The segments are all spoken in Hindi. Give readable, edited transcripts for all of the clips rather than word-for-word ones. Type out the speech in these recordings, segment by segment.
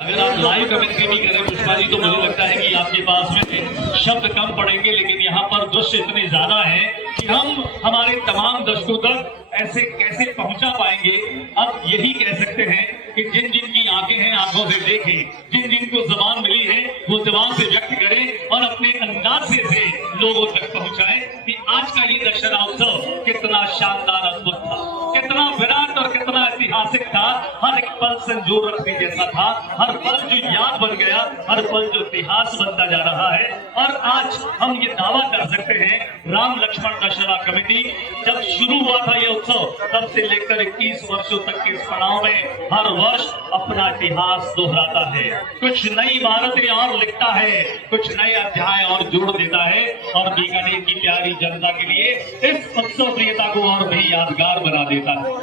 अगर आप लाइव कमेंट्री भी करें पुष्पा जी तो मुझे लगता है कि आपके पास में शब्द कम पड़ेंगे, लेकिन यहाँ पर दृश्य इतने ज्यादा है कि हम हमारे तमाम दर्शकों तक ऐसे कैसे पहुंचा पाएंगे। अब यही कह सकते हैं कि जिन जिन की आंखें हैं आंखों से देखें, जिन जिन को जबान मिली है वो जबान से व्यक्त करें और अपने अंदाजे से लोगों तक पहुंचाएं कि आज का ये दशहरा उत्सव कितना शानदार अद्भुत था, कितना विराट और कितना ऐतिहासिक था। हर एक पल संजोर रखने जैसा था, हर पल जो याद बन गया, हर पल जो इतिहास बनता जा रहा है। और आज हम ये दावा कर सकते हैं, राम लक्ष्मण दशहरा कमेटी जब शुरू हुआ था ये उत्सव, तब से लेकर 21 वर्षों तक के इस पड़ाव में हर वर्ष अपना इतिहास दोहराता है, कुछ नई इमारतें और लिखता है, कुछ नए अध्याय और जोड़ देता है और बीकानेर की प्यारी जनता के लिए इस उत्सव प्रियता को और भी यादगार बना देता है।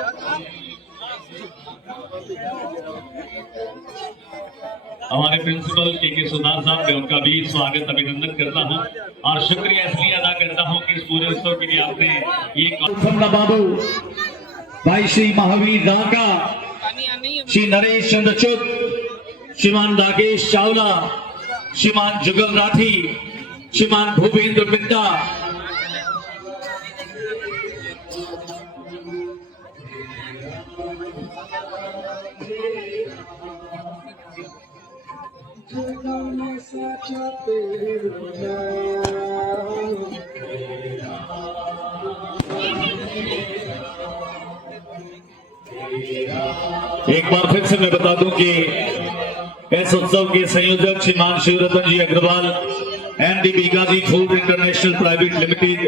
हमारे प्रिंसिपल के सुधार साहब, मैं उनका भी स्वागत अभिनंदन करता हूं और शुक्रिया इसलिए अदा करता हूं कि इस पूरे उत्सव के लिए आपने ये बाबू, भाई श्री महावीर राका, श्री नरेश चंद्रचूड, श्रीमान राकेश चावला, श्रीमान जुगल राठी, श्रीमान भूपेंद्र मित्ता, एक बार फिर से मैं बता दूं कि इस उत्सव के संयोजक श्रीमान Shivratan ji Agarwal, MD Bikaji food international private limited,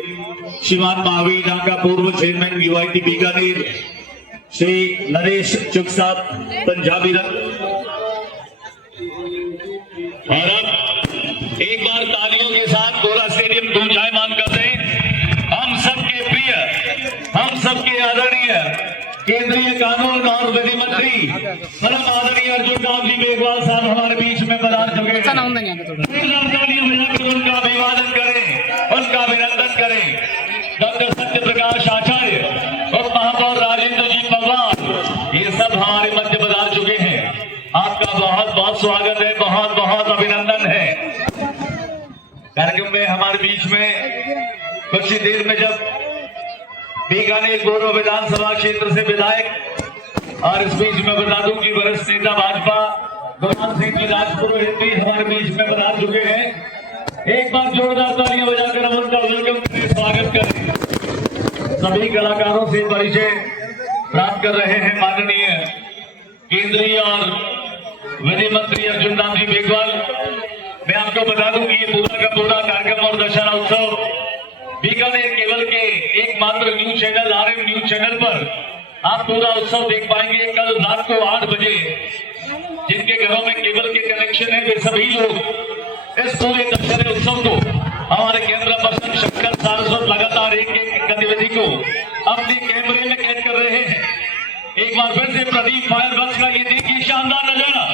श्रीमान महावीर राका, पूर्व चेयरमैन यूआईटी बीकानेर, श्री नरेश चुग साहब, पंजाबी रंग। और अब एक बार तालियों के साथ पूरा स्टेडियम गुंजायमान कर दें। हम सबके प्रिय, हम सबके आदरणीय केंद्रीय कानून और विधि मंत्री परम आदरणीय अर्जुन राम जी मेघवाल साहब हमारे बीच में पधार चुके हैं। उनका अभिवादन करें, उनका अभिनंदन करें। डॉक्टर सत्य प्रकाश आचार्य और महापौर राजेंद्र जी पवार, ये सब हमारे मध्य पधार चुके हैं। आपका बहुत बहुत स्वागत है, बहुत बहुत अभिनंदन है। कार्यक्रम में हमारे बीच में कुछ ही देर में जब बीकानेर गौरव विधानसभा क्षेत्र से विधायक और इस बीच में बता दूं कि वरिष्ठ नेता भाजपा गुरमान सिंह जी राजपुरोहित भी हमारे बीच में पधार चुके हैं। एक बार जोरदार तालियां बजाकर हम उनका वेलकम करें, स्वागत करें। सभी कलाकारों से परिचय प्राप्त कर रहे हैं माननीय केंद्रीय और विधि मंत्री अर्जुन राम जी मेघवाल। मैं आपको बता दूं कि ये पूरा का पूरा कार्यक्रम और दशहरा उत्सव बीकानेर केबल के एकमात्र news channel RM news channel पर आप पूरा उत्सव देख पाएंगे। कल रात को 8 बजे जिनके घरों में केबल के कनेक्शन है वे सभी लोग इस पूरे दशहरे उत्सव को हमारे केंद्र पर्सन शंकर सारस्वत लगातार एक एक गतिविधि को अपने कैमरे में कैद कर रहे हैं। एक बार फिर से प्रदीप फायर वर्क्स का ये देखिए शानदार नजारा,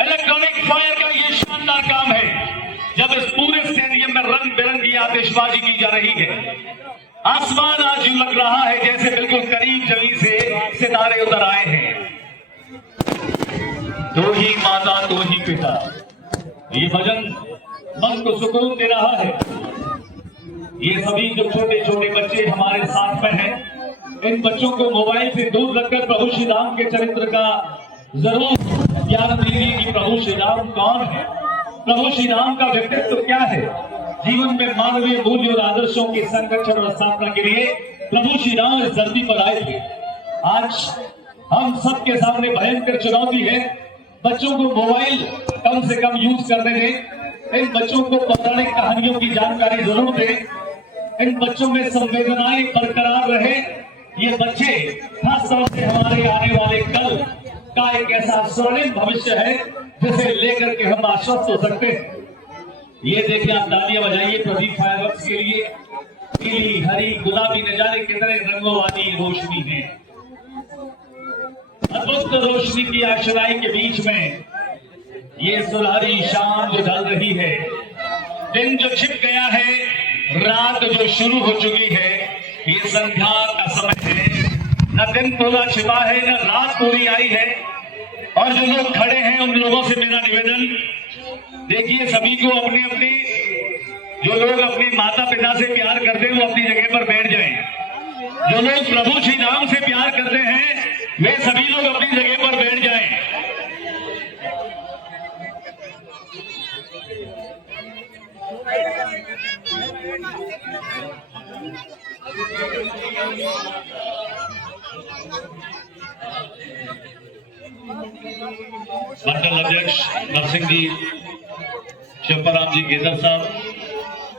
इलेक्ट्रॉनिक फायर का ये शानदार काम है जब इस पूरे स्टेडियम में रंग बिरंगी आतिशबाजी की जा रही है। आसमान आज यूं लग रहा है जैसे बिल्कुल करीब जमीन से सितारे उतर आए हैं। तो ही माता तो ही पिता, ये भजन मन को सुकून दे रहा है। ये सभी जो छोटे छोटे बच्चे हमारे साथ में हैं, इन बच्चों को मोबाइल से दूर रखकर प्रभु श्री राम के चरित्र का जरूर ज्ञान दीजिए कि प्रभु श्री राम कौन है, प्रभु श्री राम का व्यक्तित्व क्या है। जीवन में मानवीय मूल्य और आदर्शों के संरक्षण और स्थापना के लिए प्रभु श्री राम इस धरती पर आए थे। आज हम सबके सामने भयंकर चुनौती है, बच्चों को मोबाइल कम से कम यूज करने दें, इन बच्चों को पौराणिक कहानियों की जानकारी जरूर दें, इन बच्चों में संवेदनाएं बरकरार रहे। ये बच्चे खासतौर से हमारे आने वाले कल का एक ऐसा स्वर्णिम भविष्य है जिसे लेकर के हम आश्वस्त हो सकते हैं। ये देखिए, आप तालियां बजाइए प्रदीप फायरवर्क्स के लिए। पीली हरी गुलाबी नजारे के तरह रंगों वाली रोशनी है, अद्भुत रोशनी की आशनाई के बीच में ये सुनहरी शाम जो ढल रही है, दिन जो छिप गया है, रात जो शुरू हो चुकी है, ये संध्या का समय है। न दिन पूरा छिपा है, न रात पूरी आई है, और जो लोग खड़े हैं उन लोग लोगों से मेरा निवेदन, देखिए सभी को अपने अपने, जो लोग अपने माता पिता से प्यार करते हैं वो अपनी जगह पर बैठ जाएं। जो लोग प्रभु श्री राम से प्यार करते हैं वे सभी लोग अपनी जगह पर बैठ जाएं। मंडल अध्यक्ष नरसिंह जी, शंपराम जी गेदर साहब,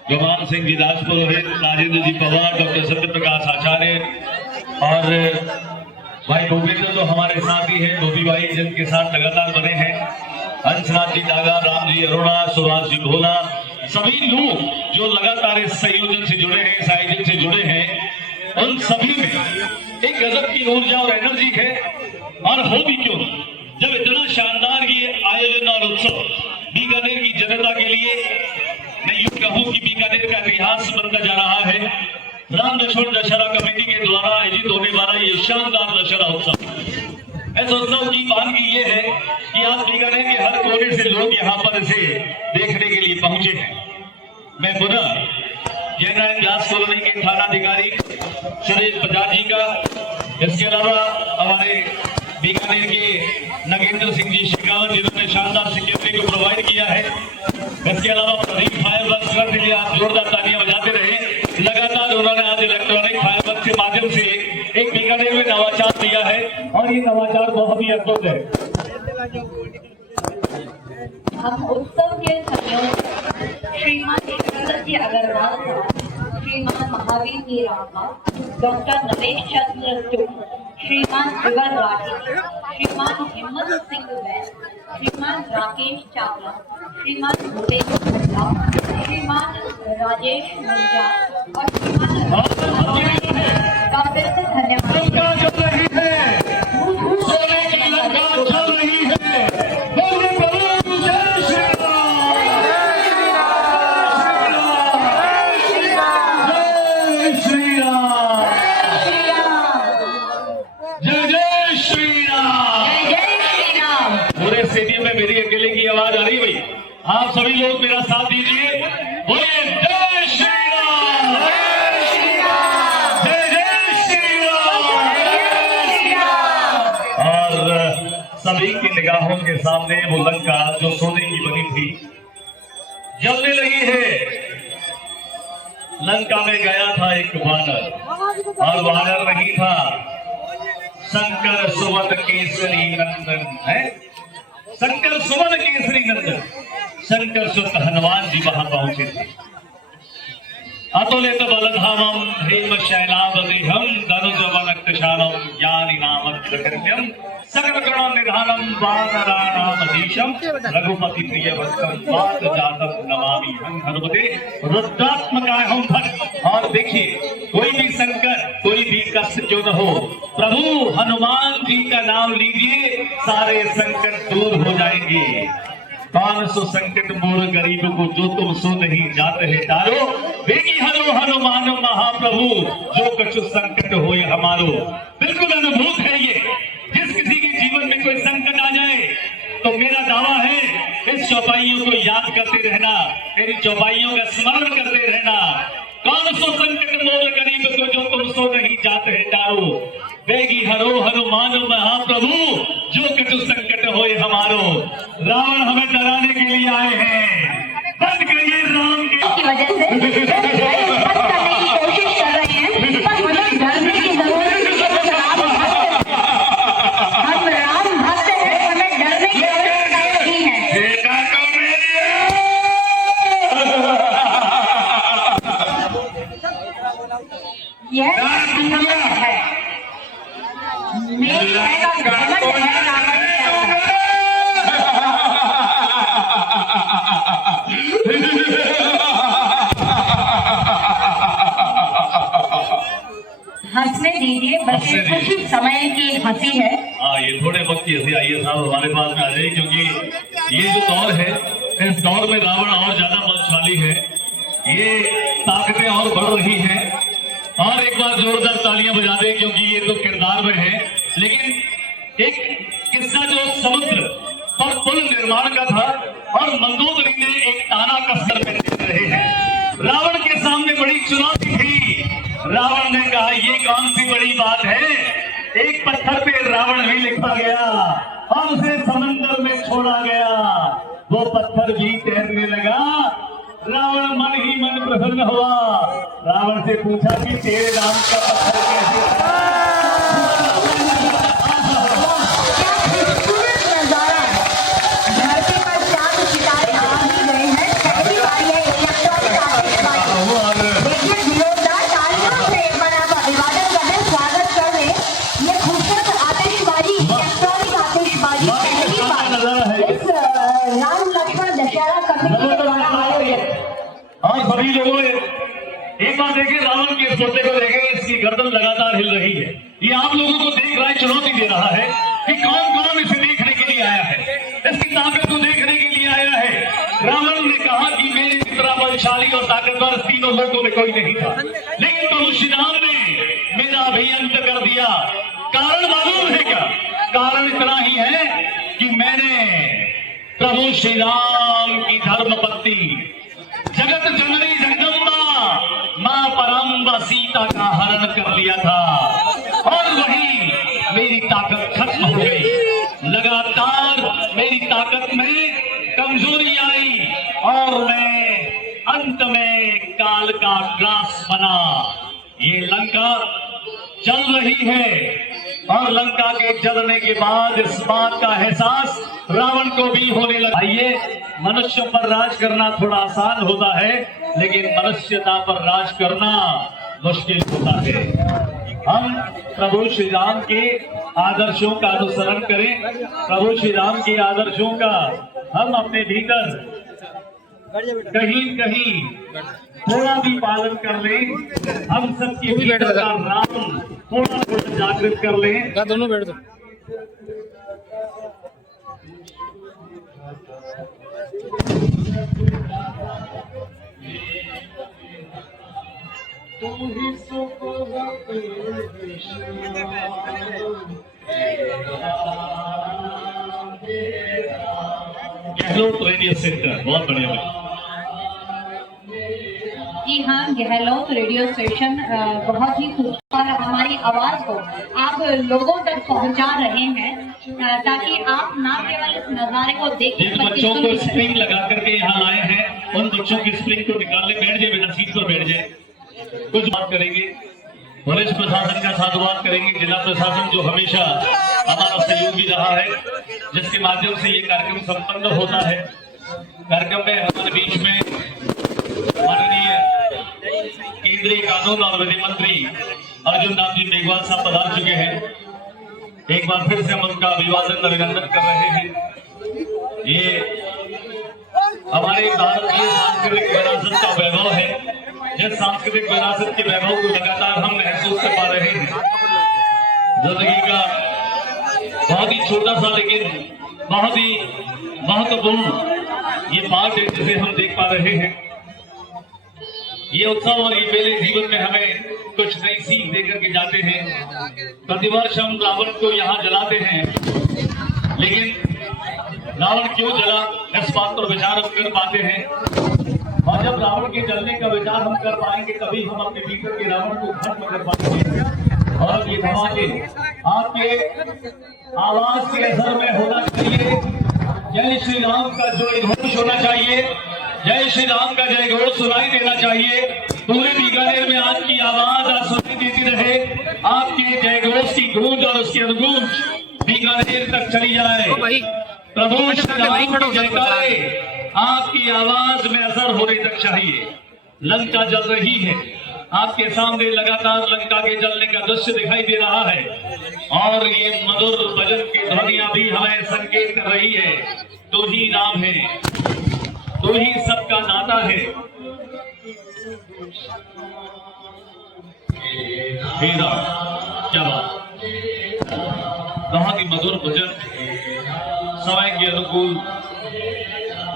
गुमान सिंह जी राजपुरोहित, राजेंद्र जी पवार, डॉक्टर सत्य प्रकाश आचार्य और भाई गोविंद तो हमारे साथ ही हैं, धोबी भाई जिनके साथ लगातार बने हैं, हंसनाथ जी डागा, राम जी अरोड़ा, सुभाष जी भोला, सभी लोग जो लगातार इस संयोजन से जुड़े हैं, इस आयोजन से जुड़े हैं, उन सभी में एक गजब की ऊर्जा और एनर्जी है। और हो भी क्यों, जब इतना शानदार ये आयोजन और उत्सव बीकानेर की जनता के लिए, मैं यूं कहूं कि बीकानेर का इतिहास बनता जा रहा है। राम लक्ष्मण दशहरा कमेटी के द्वारा आयोजित होने वाला ये शानदार दशहरा उत्सव, इस उत्सव की बानगी ये है कि आज बीकानेर के हर कोने से लोग यहाँ पर इसे देखने के लिए पहुंचे हैं। मैं पुनः जयनारायण व्यास कॉलोनी के थानाधिकारी सुरेश बजाज जी का, इसके अलावा हमारे बीकानेर के नगेंद्र सिंह जी शेखावत जिन्होंने शानदार सिक्योरिटी को प्रोवाइड किया है, इसके अलावा प्रदीप फायर वर्क्स के लिए आप जोरदार तालियां बजाते रहे। लगातार उन्होंने आज इलेक्ट्रॉनिक फायर वर्क के माध्यम से एक बीकानेर में नवाचार दिया है और ये नवाचार बहुत ही अद्भुत है। हम उत्सव के संयोजक श्रीमान जी अग्रवाल साहब, श्रीमान महावीर जी रामा, डॉक्टर नरेश चंद्र चुग, श्रीमान विवर राठी, श्रीमान हिम्मत सिंह वैद, श्रीमान राकेश चावला, श्रीमान भूपेश भट्टा, श्रीमान राजेश मुंजा और श्रीमान का फिर से धन्यवाद। स्टेडियम में मेरी अकेले की आवाज आ रही है भाई, आप सभी लोग मेरा साथ दीजिए, बोलिए जय श्री राम, जय जय श्री राम। और सभी की निगाहों के सामने वो लंका जो सोने की बनी थी जलने लगी है। लंका में गया था एक वानर, और वानर नहीं था, शंकर सुवन केसरी नंदन है, शंकर सुवन केसरी नंदन, शंकर सुत हनुमान जी वहां पहुंचे थे। अतुलित बलधामम हेम शैलावदेहम धनुज वनकृशालम ज्ञानी नामग्रगण्यम सकल गण निधानम वानराणामधीशम रघुपति प्रिय भक्तम वात जातम नमामि हनुमते रुद्रात्मकाय हम भक्त। और देखिए, कोई भी संकट, कोई भी कष्ट क्यों न हो, प्रभु हनुमान जी का नाम लीजिए, सारे संकट दूर हो जाएंगे। 500 संकट मोर गरीब को जो तुम सो नहीं जाते है तारो, बेगी हरो हनुमान महाप्रभु जो कछु संकट हो हमारो। बिल्कुल अनुभूत है ये, जिस किसी के जीवन में कोई संकट आ जाए तो मेरा दावा है इस चौपाइयों को याद करते रहना, इन चौपाइयों का स्मरण करते रहना। 500 संकट मोर गरीब को जो तुम सो नहीं जाते है तारो, बेगी हरो हनुमान महाप्रभु जो कछु संकट होए हमारो। रावण हमें डराने के लिए आए हैं, बंद करिए राम की वजह से बंद करने की कोशिश कर रहे हैं, पर हमें डरने की जरूरत नहीं है। हम राम भक्त हैं, हमें डरने की जरूरत नहीं है। बेटा तो मेरी यह है, मेरा घमंड है रावण के अंदर। हंसने दीजिए, बस ये कुछ ही समय की हंसी है। हाँ, ये थोड़े वक्त की हंसी आइए साहब हमारे पास में आ जाए, क्योंकि ये जो दौर है, इस दौर में रावण और ज्यादा बलशाली है, ये ताकतें और बढ़ रही हैं। और एक बार जोरदार तालियां बजा दें, क्योंकि ये तो किरदार में है। लेकिन एक किस्सा जो समुद्र पर पुल निर्माण का था और मंदोदरी ने एक ताना कसकर में दे रहे हैं। रावण के सामने बड़ी चुनौती थी। रावण ने कहा ये कौन सी बड़ी बात है, एक पत्थर पे रावण भी लिखा गया और उसे समंदर में छोड़ा गया। वो पत्थर भी तैरने लगा। रावण मन ही मन प्रसन्न हुआ। रावण से पूछा कि तेरे नाम का पत्थर कैसे था? और सभी लोगों ने एक बार देखे रावण के इस पोते को देखे, इसकी गर्दन लगातार हिल रही है। ये आप लोगों को देख रहा है, चुनौती दे रहा है कि कौन कौन इसे देखने के लिए आया है, इसकी ताकत को देखने के लिए आया है। रावण ने कहा कि मेरे जितना बलशाली और ताकतवर तीनों लोगों में कोई नहीं था, लेकिन प्रभु श्री राम ने मेरा भी अंत कर दिया। कारण मालूम है क्या? कारण इतना ही है कि मैंने प्रभु श्री राम की धर्मपत्नी जगत जननी जगदम्बा मां परम्बा सीता का हरण कर लिया था और वही मेरी ताकत खत्म हो गई। लगातार मेरी ताकत में कमजोरी आई और मैं अंत में काल का ग्रास बना। ये लंका जल रही है और लंका के जलने के बाद इस बात का एहसास रावण को भी होने लगा। आइए, मनुष्य पर राज करना थोड़ा आसान होता है, लेकिन मनुष्यता पर राज करना मुश्किल होता है। हम प्रभु श्री राम के आदर्शों का अनुसरण करें, प्रभु श्री राम के आदर्शों का हम अपने भीतर कहीं कहीं थोड़ा भी पालन कर लें, हम सबके भीतर का राम थोड़ा थोड़ा जागृत कर लें। दोनों बैठ दो। गहलोत रेडियो सेंटर बहुत बढ़िया है। जी हाँ, गहलोत रेडियो स्टेशन बहुत ही खूबसूरत हमारी आवाज को आप लोगों तक पहुंचा रहे हैं ताकि आप ना केवल इस नजारे को देख जिन बच्चों को स्प्रिंग लगा करके यहाँ लाए हैं, उन बच्चों की स्प्रिंग को निकालने बैठ जाए, बिना सीट पर बैठ जाए। कुछ बात करेंगे, पुलिस प्रशासन का साधुवाद करेंगे, जिला प्रशासन जो हमेशा हमारा सहयोगी रहा है, जिसके माध्यम से ये कार्यक्रम संपन्न होता है। कार्यक्रम में हमारे बीच में माननीय केंद्रीय कानून और विधि मंत्री अर्जुन राम जी मेघवाल साहब पधार चुके हैं। एक बार फिर से हम उनका अभिवादन अभिनंदन कर रहे हैं। ये हमारे भारतीय सांस्कृतिक विरासत का वैभव है, जिस सांस्कृतिक विरासत के वैभव को लगातार हम महसूस कर पा रहे हैं। जिंदगी का बहुत ही छोटा सा लेकिन बहुत ही महत्वपूर्ण ये पार्ट है जिसे हम देख पा रहे हैं। ये उत्सव और ये मेले जीवन में हमें कुछ नई सीख देकर के जाते हैं। प्रतिवर्ष हम रावण को यहाँ जलाते हैं, लेकिन रावण क्यों जला इस बात पर विचार हम कर पाते हैं। और जब रावण के जलने का विचार हम कर पाएंगे, तभी हम अपने भीतर के रावण को खत्म कर पाएंगे। और ये धमाके आपके आवाज के असर में होना चाहिए। जय श्री राम का जय घोष होना चाहिए, जय श्री राम का जय घोष सुनाई देना चाहिए। पूरे बीकानेर में आपकी आवाज आज सुनाई देती रहे, आपके जय घोष की गूंज और उसकी अनुगूंज बीकानेर तक चली जाए। प्रभु श्री राम की जयकारे आपकी आवाज में असर होने तक चाहिए। लंका जल रही है, आपके सामने लगातार लंका के जलने का दृश्य दिखाई दे रहा है और ये मधुर भजन की ध्वनियां भी हमें संकेत कर रही है। तू ही राम है, तू ही सबका नाता है। हे राम, क्या बात, बहुत ही मधुर भजन, समय के अनुकूल,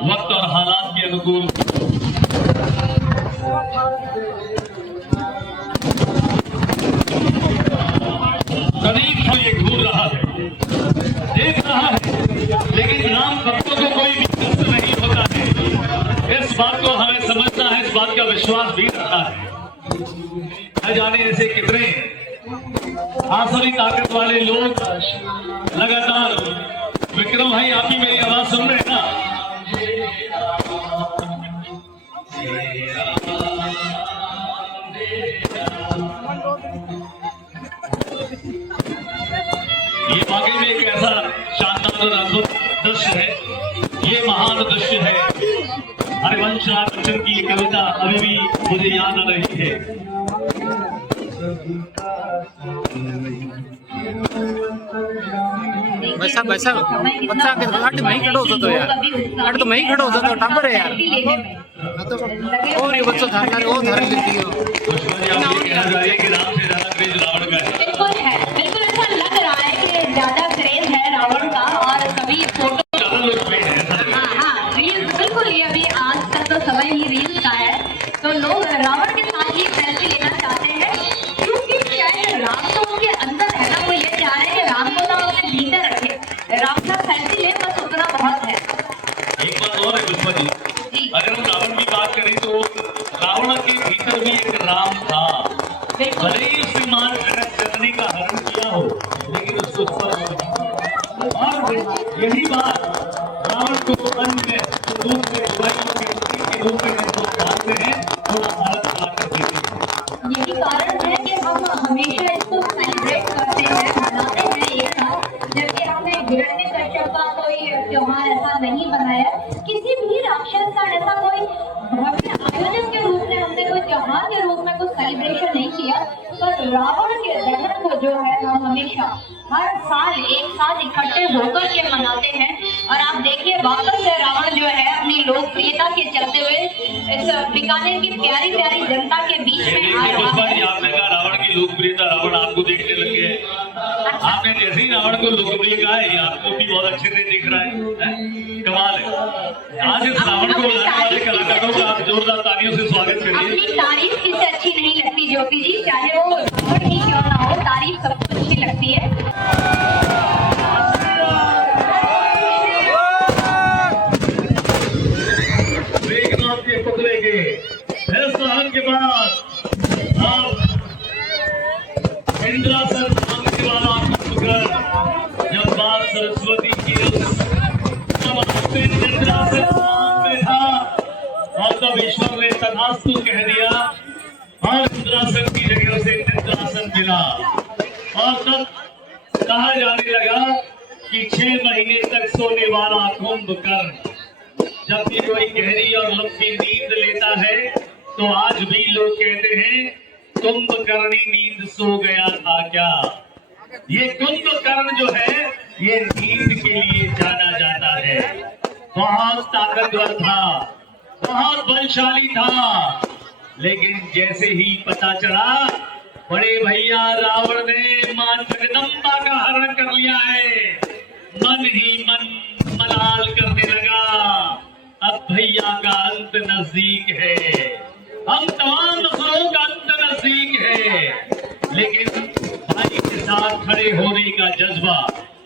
वक्त और हालात के अनुकूल। करीब से ये घूर रहा है, देख रहा है लेकिन राम भक्तों को कोई भी कष्ट नहीं होता है। इस बात को हमें समझना है, इस बात का विश्वास भी रखना है। न जाने ऐसे कितने आसुरी ताकत वाले लोग लगातार, विक्रम भाई आप ही मेरी आवाज सुन रहे हैं ना? ये वाकई में एक ऐसा शानदार और अद्भुत दृश्य है, ये महान दृश्य है। हरिवंश राय बच्चन की कविता अभी भी मुझे याद आ रही है। वैसा बच्चा के घाट में ही खड़ा होता तो यार, घाट तो मैं ही खड़ा होता तो टाबर है यार। और ये बच्चा धार वो धार लेती हो। कि राम से ज्यादा क्रेज रावण का है। बिल्कुल है, बिल्कुल ऐसा लग रहा है कि ज्यादा क्रेज है रावण का। और सभी फोटो रील्स, बिल्कुल ये अभी आज तक तो समय ही रील्स का है, तो लोग रावण के साथ ही सेल्फी लेना चाहते हैं, क्योंकि शायद राम तो उनके अंदर है ना, वो ये चाह रहे हैं कि राम को ना अपने भीतर रखे, राम का सेल्फी ले बस उतना बहुत है। एक बात और है पुष्पा जी, अगर हम रावण की बात करें तो रावण के भीतर भी एक राम था। भले ही उसने मां जननी का हरण किया हो, लेकिन उसको और यही बात रावण को अन्य रूप में के रूप में मानते हैं, थोड़ा भारत ला कर देते हैं। यही कारण है कि हम हमेशा इसको सेलिब्रेट करते हैं, मनाते हैं एक साथ, जबकि हमने हिरण्यकश्यप का कोई त्योहार ऐसा नहीं बनाया, किसी भी राक्षस का ऐसा कोई भव्य आयोजन के रूप में हमने कोई त्योहार के रूप में कोई सेलिब्रेशन नहीं किया। पर रावण के दहन को जो है हम हमेशा हर साल एक साथ इकट्ठे होकर के मनाते हैं। और आप देखिए वापस से रावण जो है अपनी लोकप्रियता के चलते हुए इस बीकानेर की प्यारी प्यारी जनता के बीच में आ रहा है। आपने कहा रावण की लोकप्रियता, रावण आपको देखने लग गए। आपने जैसे ही रावण को लोकप्रिय कहा है, आपको भी बहुत अच्छे से दिख रहा है, कमाल है। आज इस रावण को बुलाने वाले कलाकारों का आप जोरदार तालियों से स्वागत करिए। अपनी तारीफ किसे अच्छी नहीं लगती ज्योति जी, चाहे वो रावण ही क्यों ना हो, तारीफ सबको अच्छी लगती है। मेघनाथ के पुतले के सहस्त्रहन के बाद आप इंद्रासन मांगने वाला पुकार, जब बात सरस्वती की इंद्रासन में था और तब ईश्वर ने तथास्तु कह दिया और इंद्रासन की जगह से इंद्रासन मिला। और तब कहा जाने लगा कि 6 महीने तक सोने वाला कुंभकर्ण जब भी कोई गहरी और लंबी नींद लेता है, तो आज भी लोग कहते हैं कुंभकर्णी नींद सो गया था क्या। ये कुंभकर्ण जो है ये नींद के लिए जाना जाता है। बहुत ताकतवर था, बहुत बलशाली था, लेकिन जैसे ही पता चला बड़े भैया रावण ने मां जगदम्बा का हरण कर लिया है, मन ही मन मलाल करने लगा। अब भैया का अंत नजदीक है, हम तमाम नस्लों का अंत नजदीक है। लेकिन भाई के साथ खड़े होने का जज्बा,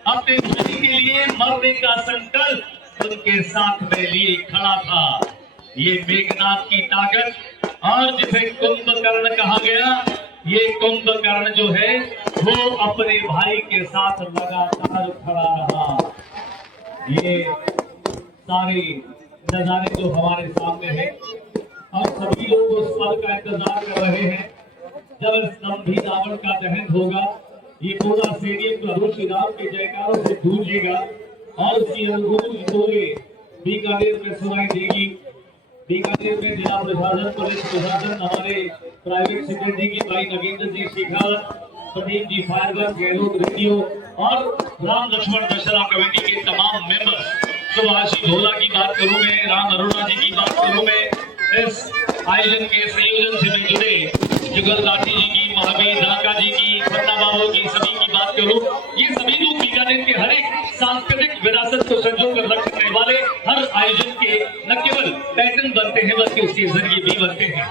अपने भाई के लिए मरने का संकल्प उनके साथ में लिए खड़ा था। ये मेघनाथ की ताकत, और जिसे कुंभकर्ण कहा गया, ये कुंभकर्ण जो है वो अपने भाई के साथ लगातार खड़ा रहा। ये सारे नजारे जो हमारे सामने हैं, हम सभी लोग उस पल का इंतजार कर रहे हैं जब स्तंभी रावण का दहन होगा। ये पूरा स्टेडियम प्रभु श्री राम के जयकारों से गूंजेगा और उसकी अनुभूति पूरे बीकानेर में सुनाई देगी। बीकानेर में जिला प्रशासन, पुलिस प्रशासन, हमारे प्राइवेट सेक्रेटरी की भाई नगेंद्र जी शेखावत, प्रदीप जी फायरवर्क, गहलोत रेडियो और राम लक्ष्मण दशहरा कमेटी के तमाम मेंबर्स, सुभाषी ढोला की बात करूं मैं, राम अरोड़ा जी की बात करूं मैं, इस आयोजन के संयोजन से मैं जुड़े जुगल लाठी जी की, महावीर ढाका जी की, पन्ना बाबू की, सभी की बात करूं, ये सभी लोग बीकानेर के हर एक सांस्कृतिक विरासत को संजो कर रखने वाले हर आयोजन के न केवल पैटर्न बनते हैं बल्कि उसके जरिए भी बनते हैं।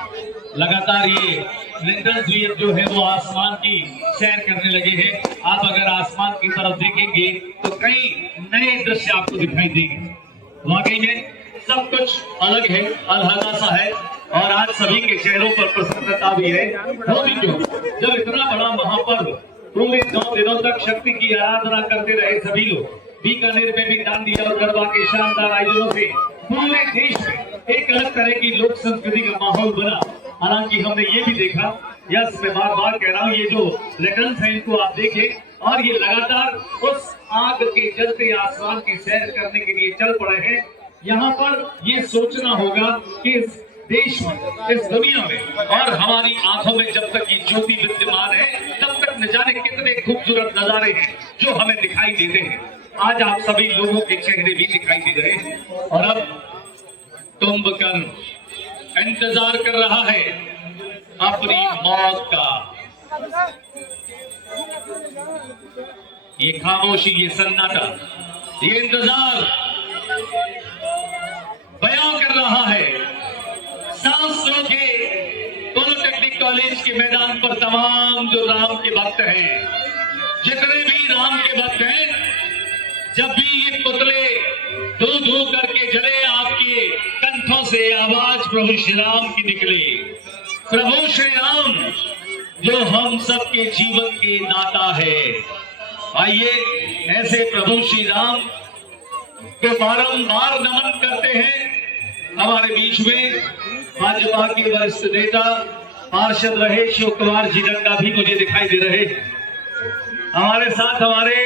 लगातार ये लिंटल्स भी अब जो है वो आसमान की सैर करने लगे हैं। आप अगर आसमान की तरफ देखेंगे तो कई नए दृश्य आपको दिखाई देंगे। वाकई में सब कुछ अलग है, अलहदा सा है और आज सभी के चेहरों पर प्रसन्नता भी है। वो भी क्यों, जब इतना बड़ा महापर्व पूरे 9 दिनों तक शक्ति की आराधना करते रहे सभी लोग, बीकानेर में भी डांडिया और गरबा के शानदार आयोजनों से पूरे देश में एक अलग तरह की लोक संस्कृति का माहौल बना। हालांकि हमने ये भी देखा, यस मैं बार बार कह रहा हूँ, ये जो रिटर्न्स हैं इनको आप देखें और ये लगातार उस आग के जलते आसमान की सैर करने के लिए चल पड़े हैं। यहाँ पर ये सोचना होगा कि इस देश में, इस दुनिया में और हमारी आंखों में जब तक ये ज्योति विद्यमान है तब तक न जाने कितने खूबसूरत नजारे हैं जो हमें दिखाई देते हैं। आज आप सभी लोगों के चेहरे भी दिखाई दे रहे हैं और अब कुंभकर्ण इंतजार कर रहा है अपनी मौत का। ये खामोशी, ये सन्नाटा, ये इंतजार बयां कर रहा है। सांसों के पॉलिटेक्निक कॉलेज के मैदान पर तमाम जो राम के भक्त हैं, जितने भी राम के भक्त हैं, जब भी ये पुतले धू धू करके जले आपके कंठों से आवाज प्रभु श्री राम की निकले। प्रभु श्री राम जो हम सबके जीवन के दाता है। आइए ऐसे प्रभु श्री राम को बारंबार नमन करते हैं। हमारे बीच में भाजपा के वरिष्ठ नेता पार्षद रहे शिव कुमार जी डंडा भी मुझे दिखाई दे रहे हैं। हमारे साथ हमारे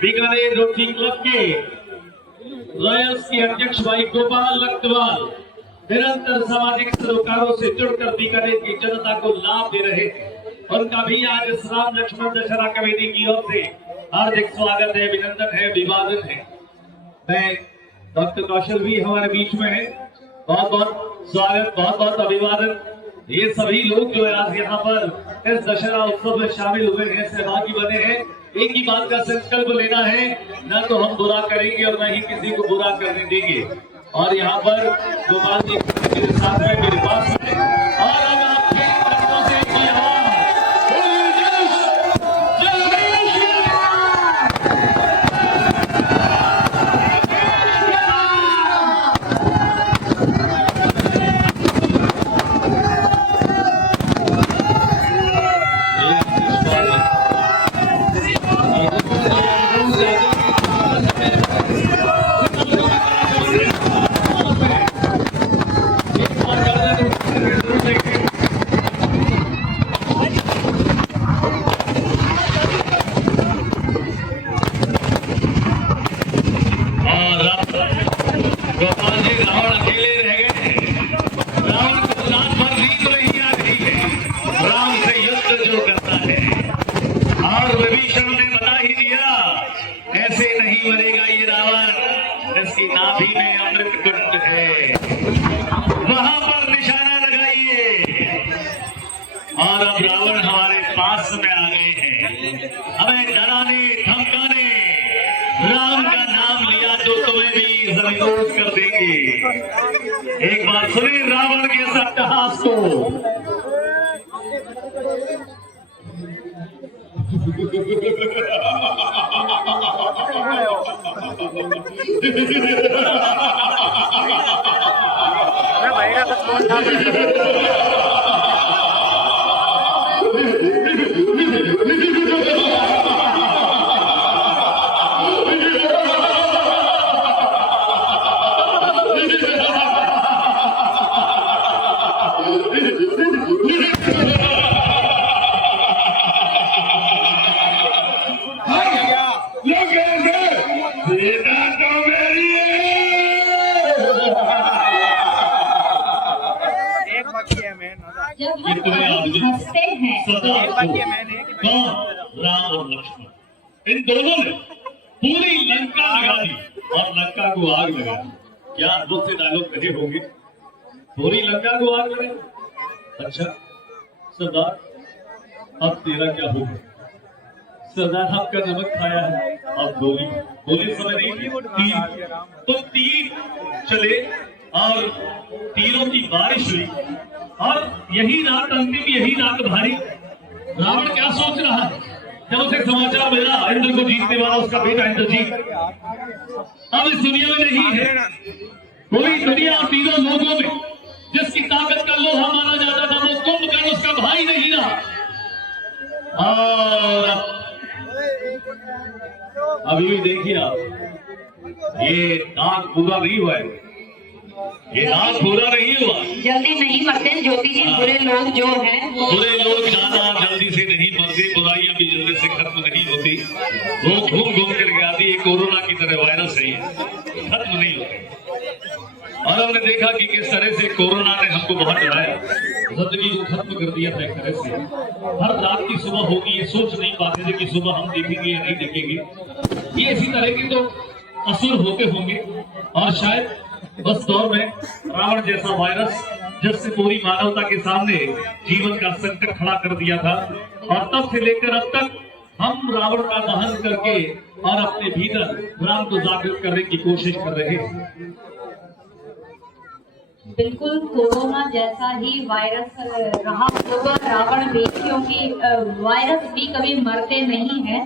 बीकानेर रोटरी क्लब के रॉयल्स के अध्यक्ष भाई गोपाल लखवाल निरंतर सामाजिक सरोकारों से जुड़कर बीकानेर की जनता को लाभ दे रहे हैं। उनका भी आज इस राम लक्ष्मण दशहरा कमेटी की ओर से हार्दिक स्वागत है, अभिनंदन है, अभिवादन है। मैं डॉक्टर कौशल भी हमारे बीच में है, बहुत बहुत स्वागत, बहुत बहुत अभिवादन। ये सभी लोग जो है आज यहाँ पर इस दशहरा उत्सव में शामिल हुए हैं, सहभागी बने हैं। एक ही बात का संकल्प लेना है, न तो हम बुरा करेंगे और न ही किसी को बुरा करने देंगे। और यहाँ पर गोपाल जी मेरे साथ में, मेरे पास में, और अब आपके कंठों से एक ही आवाज, इसकी नाभि में अमृत कुंड है, वहां पर निशाना लगाइए। और अब रावण हमारे पास में आ गए हैं, हमें डराने धमकाने। राम का नाम लिया तो तुम्हें भी जमींदोज कर देंगे। एक बार सुनिए रावण के अट्टहास को। जब हम हंसते हैं राम और लक्ष्मण, इन दोनों ने पूरी लंका लगा दी और लंका को आग लगा दी। क्या अद्भुत से डायलॉग कहे होंगे, पूरी लंका को आग लगा। अच्छा सरदार, अब तेरा क्या होगा? सरदार आपका नमक खाया है, अब गोली समय नहीं, तीर। तो तीर चले और तीरों की बारिश हुई और यही रात अंतिम, यही रात भारी। रावण क्या सोच रहा है जब उसे समाचार मिला इंद्र को जीतने वाला उसका बेटा इंद्रजीत अब इस दुनिया में नहीं है। पूरी दुनिया तीनों लोगों में जिसकी ताकत का लोहा माना जाता था वो कुंभकर्ण उसका भाई नहीं रहा। और अभी भी देखिए आप, ये दाग पूरा नहीं हुआ है, ये दाग पूरा नहीं हुआ। जल्दी नहीं मरते ज्योति जी, बुरे लोग जो हैं बुरे लोग ज्यादा जल्दी से नहीं मरते, बुराइयां भी जल्दी से खत्म नहीं होती, वो घूम घूम करके आती है। कोरोना की तरह वायरस है, खत्म नहीं होती। और हमने देखा कि किस तरह से कोरोना ने हमको बहुत डराया, जिंदगी को खत्म कर दिया था एक तरह से। हर रात की सुबह होगी ये सोच नहीं पाते थे कि सुबह हम देखेंगे या नहीं देखेंगे। ये इसी तरह के तो असुर होते होंगे। और शायद उस दौर में रावण जैसा वायरस जिससे पूरी मानवता के सामने जीवन का संकट खड़ा कर दिया था, और तब से लेकर अब तक हम रावण का दहन करके और अपने भीतर राम को जागृत करने की कोशिश कर रहे हैं। बिल्कुल कोरोना जैसा ही वायरस रहा होगा रावण भी, क्योंकि वायरस भी कभी मरते नहीं है,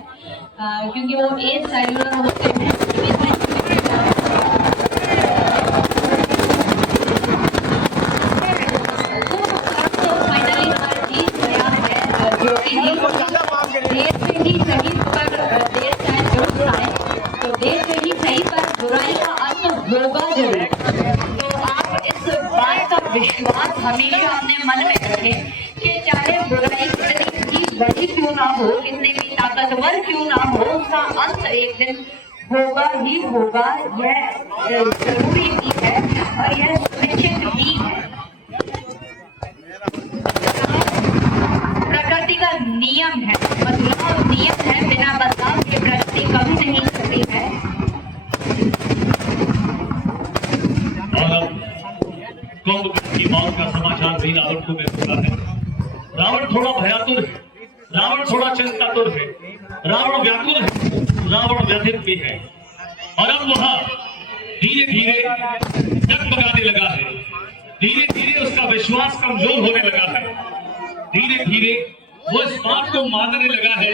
क्योंकि वो ए सेलुलर होते हैं। तो फाइनली हर चीज गया है जो कि देश से ही सही पर देश चाहे जो आए तो देश से ही सही पर बुराई का अंत होगा जरूर। बात का विश्वास हमेशा अपने मन में रखें कि चाहे बुराई कितनी बड़ी क्यों ना हो, कितनी भी ताकतवर क्यों ना हो, उसका अंत एक दिन होगा ही होगा। यह जरूरी भी है और यह सुनिश्चित भी है। प्रकृति का नियम है, बदलाव नियम है, बिना बदलाव के प्रकृति कभी नहीं करती है। कुंभकर्ण की मौत का समाचार भी रावण को मिलता है। रावण थोड़ा भयातुर है, रावण थोड़ा चिंतातुर है, रावण व्याकुल है, रावण व्यथित भी है। और अब वह धीरे धीरे डगमगाने लगा है, धीरे धीरे उसका विश्वास कमजोर होने लगा है, धीरे धीरे वो इस बात को मानने लगा है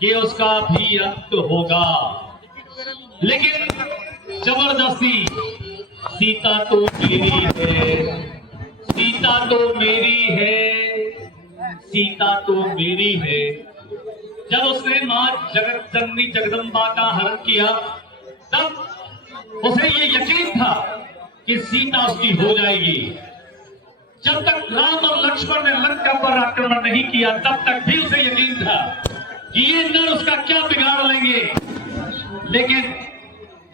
कि उसका भी अंत होगा। लेकिन जबरदस्ती सीता तो मेरी है, सीता तो मेरी है, सीता तो मेरी है। जब उसने मां जगत जननी जगदम्बा का हरण किया तब उसे ये यकीन था कि सीता उसकी हो जाएगी। जब तक राम और लक्ष्मण ने लंका पर आक्रमण नहीं किया तब तक भी उसे यकीन था कि ये नर उसका क्या बिगाड़ लेंगे। लेकिन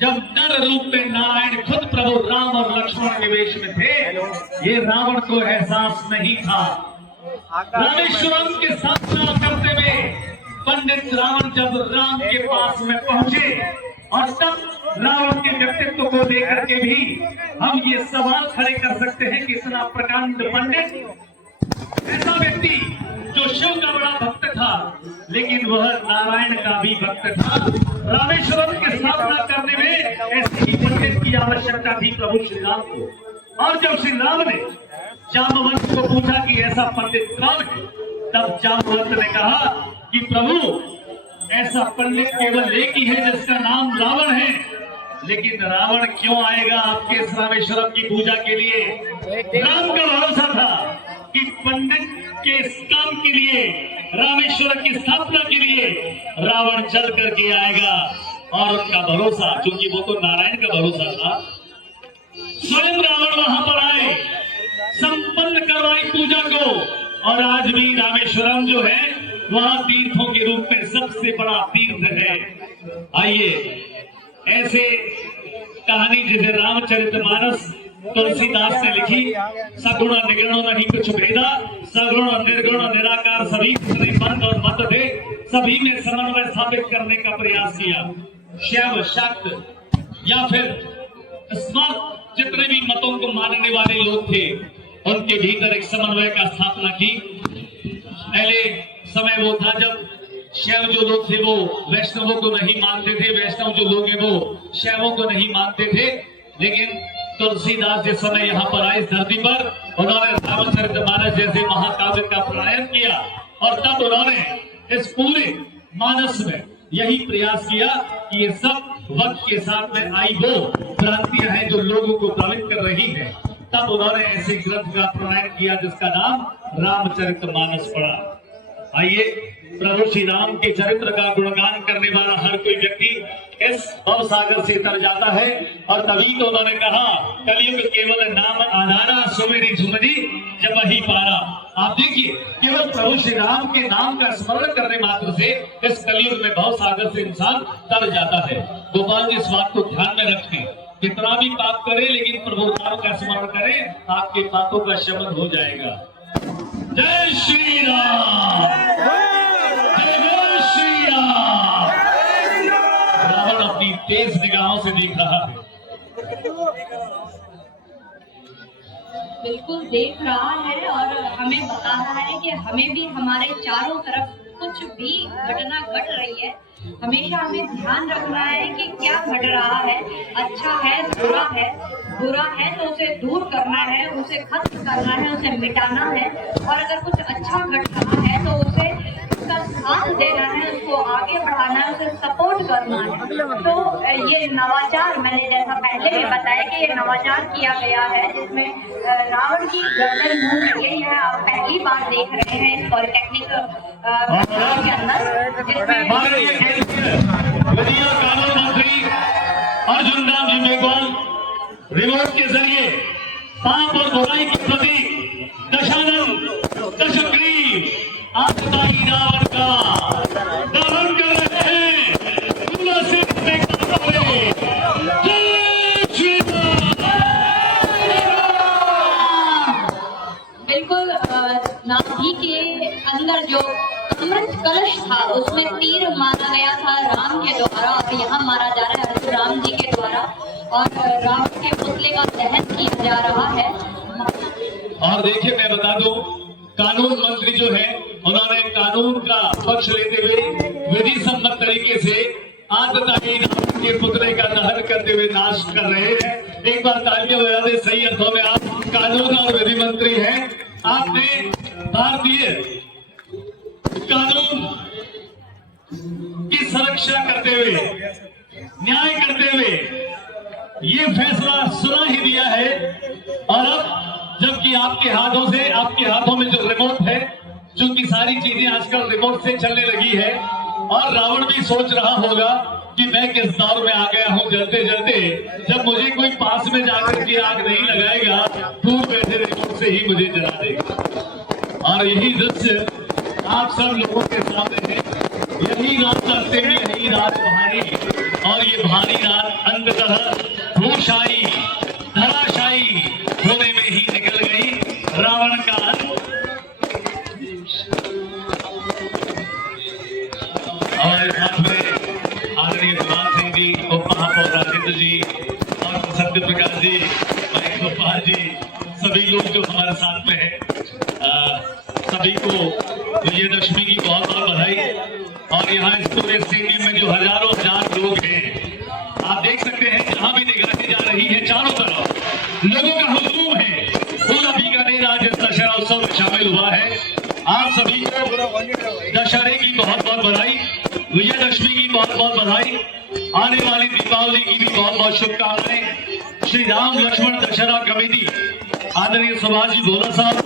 जब नर रूप में नारायण खुद प्रभु राम और लक्ष्मण के वेश में थे, ये रावण को एहसास नहीं था। रामेश्वरम के सामना करते हुए पंडित रावण जब राम के पास में पहुंचे, और तब रावण के व्यक्तित्व को लेकर के भी हम ये सवाल खड़े कर सकते हैं कि इतना प्रकांड पंडित, ऐसा व्यक्ति जो शिव का बड़ा भक्त था लेकिन वह नारायण का भी भक्त था। रामेश्वरम की स्थापना करने में ऐसे ही पंडित की आवश्यकता थी प्रभु श्री राम को। और जब श्री राम ने जामवंत को पूछा कि ऐसा पंडित कौन है, तब जामवंत ने कहा कि प्रभु ऐसा पंडित केवल एक ही है जिसका नाम रावण है। लेकिन रावण क्यों आएगा आपके इस रामेश्वरम की पूजा के लिए? राम का भरोसा था कि पंडित के इस काम के लिए, रामेश्वर की स्थापना के लिए रावण चल करके आएगा। और उनका भरोसा, क्योंकि वो तो नारायण का भरोसा था, स्वयं रावण वहां पर आए, संपन्न करवाई पूजा को। और आज भी रामेश्वरम जो है वहां तीर्थों के रूप में सबसे बड़ा तीर्थ है। आइए, ऐसे कहानी जिसे रामचरितमानस तुलसीदास ने लिखी, सगुण निर्गुण नहीं कुछ भेदा, सगुण निर्गुण निराकार सभी बंद और मत थे, सभी में समन्वय स्थापित करने का प्रयास किया। शैव, शाक्त या फिर स्मार्ट जितने भी मतों को मानने वाले लोग थे उनके भीतर एक समन्वय का स्थापना की। पहले समय वो था जब शैव जो लोग थे वो वैष्णवों को नहीं मानते थे, वैष्णव जो लोग हैं वो शैवों को नहीं मानते थे। लेकिन तुलसीदास जिस समय यहाँ पर आए इस धरती पर, उन्होंने रामचरितमानस जैसे महाकाव्य का प्रणयन किया और तब उन्होंने इस पूरे मानस में यही प्रयास किया कि ये सब वक्त के साथ में आई वो भ्रांतियां हैं जो लोगों को भ्रमित कर रही हैं। तब उन्होंने ऐसे ग्रंथ का प्रणयन किया जिसका नाम रामचरितमानस पड़ा। आइए, प्रभु श्री राम के चरित्र का गुणगान करने वाला हर कोई व्यक्ति इस भव सागर से तर जाता है, और तभी तो उन्होंने कहा कलयुग केवल नाम आधारा सुमेरी झुमरी जब ही पारा। आप देखिए, केवल प्रभु श्री राम के नाम का स्मरण करने मात्र से इस कलयुग में भव सागर से इंसान तर जाता है। गोपाल जी इस बात को ध्यान में रखें, कितना भी पाप करे लेकिन प्रभु राम का स्मरण करें, आपके पापों का शमन हो जाएगा। जय श्री राम, जय जय श्री राम। रावण अपनी तेज निगाहों से देख रहा है। बिल्कुल देख रहा है और हमें बता रहा है कि हमें भी हमारे चारों तरफ कुछ भी घटना घट रही है, हमेशा हमें ध्यान रखना है कि क्या घट रहा है, अच्छा है बुरा है तो उसे दूर करना है, उसे खत्म करना है, उसे मिटाना है। और अगर कुछ अच्छा घट रहा है तो उसे उसका साथ देना है, उसको आगे बढ़ाना है, उसे सपोर्ट करना है। तो ये नवाचार, मैंने जैसा पहले भी बताया कि ये नवाचार किया गया है जिसमें रावण की गर्दन मुंह गई है। आप पहली बार देख रहे हैं इस पॉलिटेक्निक के अंदर, जिसमें कानून मंत्री अर्जुन राम जी मेघवाल रिमोट के जरिए पाप और बुराई के प्रति दशानन दशग्रीव आपदाई रावण का दहन कर रहे हैं। बिल्कुल, नाभि के अंदर जो अमृत कलश था उसमें तीर मारा गया था राम के द्वारा, और यहाँ मारा जा रहा है अर्जुन राम जी के द्वारा, और रावण के पुतले का दहन किया जा रहा है। और देखिए, मैं बता दूं, कानून मंत्री जो है उन्होंने कानून का पक्ष लेते हुए विधि सम्मत तरीके से आतताई रावण के पुतले का दहन करते हुए नाश कर रहे हैं। एक बार तालियां बजा दें, सही अर्थों में आप कानून और विधि मंत्री हैं। आपने भारतीय कानून की सुरक्षा करते हुए, न्याय करते हुए ये फैसला सुना ही दिया है। और अब जबकि आपके हाथों में जो रिमोट है, चूंकि सारी चीजें आजकल रिमोट से चलने लगी है, और रावण भी सोच रहा होगा कि मैं किस दौर में आ गया हूं, जलते जलते जब मुझे कोई पास में जाकर के आग नहीं लगाएगा, दूर बैठे रिमोट से ही मुझे जला देगा। और यही दृश्य आप सब लोगों के सामने है। यही रात लगते में यही रात भारी, और ये भारी रात अंततः भूषाई धराशायी होने में ही निकल गई। रावण का हमारे साथ में आदरणीय भगवान सिंह जी, उप महापौर राजेंद्र जी और सत्य प्रकाश जी, महेश गोपाल जी, सभी लोग जो हमारे साथ में है, सभी को विजयदशमी की बहुत बहुत बधाई। और यहाँ इस पूरे स्टेडियम में जो हजारों हजार लोग हैं, आप देख सकते हैं जहाँ भी निगरानी जा रही है, चारों तरफ लोगों का हुजूम है। पूरा बीकानेर आज इस दशहरा उत्सव में शामिल हुआ है। आप सभी को दशहरे की बहुत बहुत बधाई, विजयदशमी की बहुत बहुत बधाई, आने वाली दीपावली की भी बहुत बहुत शुभकामनाएं। श्री राम लक्ष्मण दशहरा कमेटी आदरणीय सुभाष जी भोला साहब,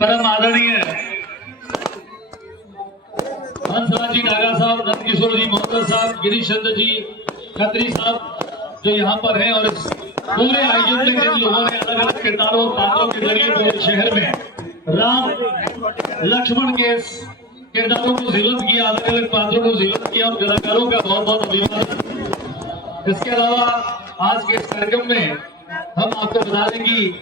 परम आदरणीय हंसराज जी नागा साहब, नंदकिशोर जी मोहम्मद साहब, गिरीश चंद्र जी खत्री साहब जो यहाँ पर हैं, और इस पूरे आयोजन में जिन लोगों ने अलग अलग किरदारों और पात्रों के जरिए पूरे शहर में राम लक्ष्मण के किरदारों को जीवंत किया, अलग अलग पात्रों को जीवंत किया, और कलाकारों का बहुत बहुत अभिवादन। इसके अलावा आज के इस कार्यक्रम में हम आपको बता दें कि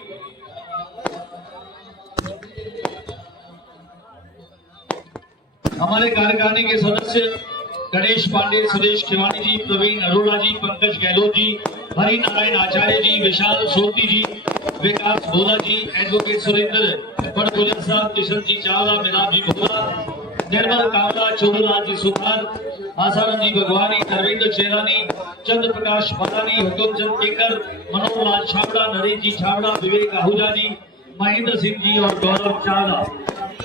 हमारे कार्यकारिणी के सदस्य गणेश पांडे, सुरेश खिवानी जी, प्रवीण अरोड़ा जी, पंकज गहलोत जी, हरि नारायण आचार्य जी, विशाल सोती जी, विकास भोला जी, एडवोकेट सुरेंद्र बड़भुजन साहब, किशन जी चावला, मिलाप जी भोला, निर्मल कामला चोरुराज सुथार, आसाराम जी भगवानी, अरविंद चेलानी, चंद्र प्रकाश मदानी, हुकुम चंद केकर, मनोहर लाल छाबड़ा, नरेश जी छाबड़ा, विवेक आहूजा जी, महेंद्र सिंह जी और गौरव चावला।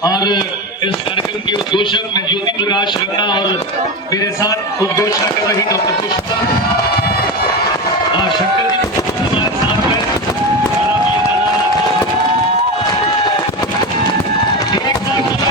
और इस कार्यक्रम के उद्घोषक में ज्योति प्रकाश रंगना और मेरे साथ उद्घोषणा कर रही डॉक्टर पुष्पा शंकर जी हमारे साथ हैं। एक साथ बोला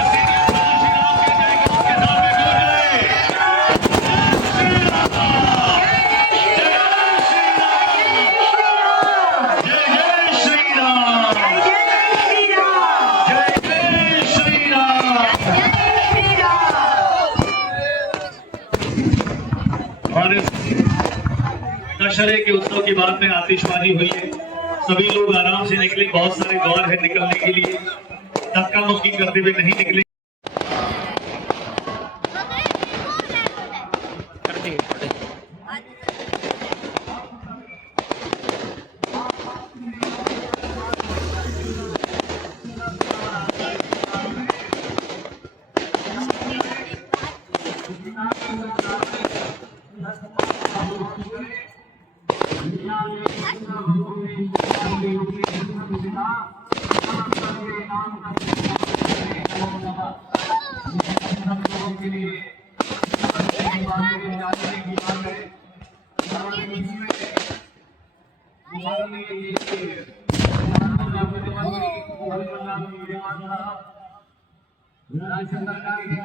और इस दशहरे के उत्सव के बाद में आतिशबाजी हुई है, सभी लोग आराम से निकले, बहुत सारे द्वार है निकलने के लिए, धक्का मुक्की करते हुए नहीं निकले। राज्य सरकार के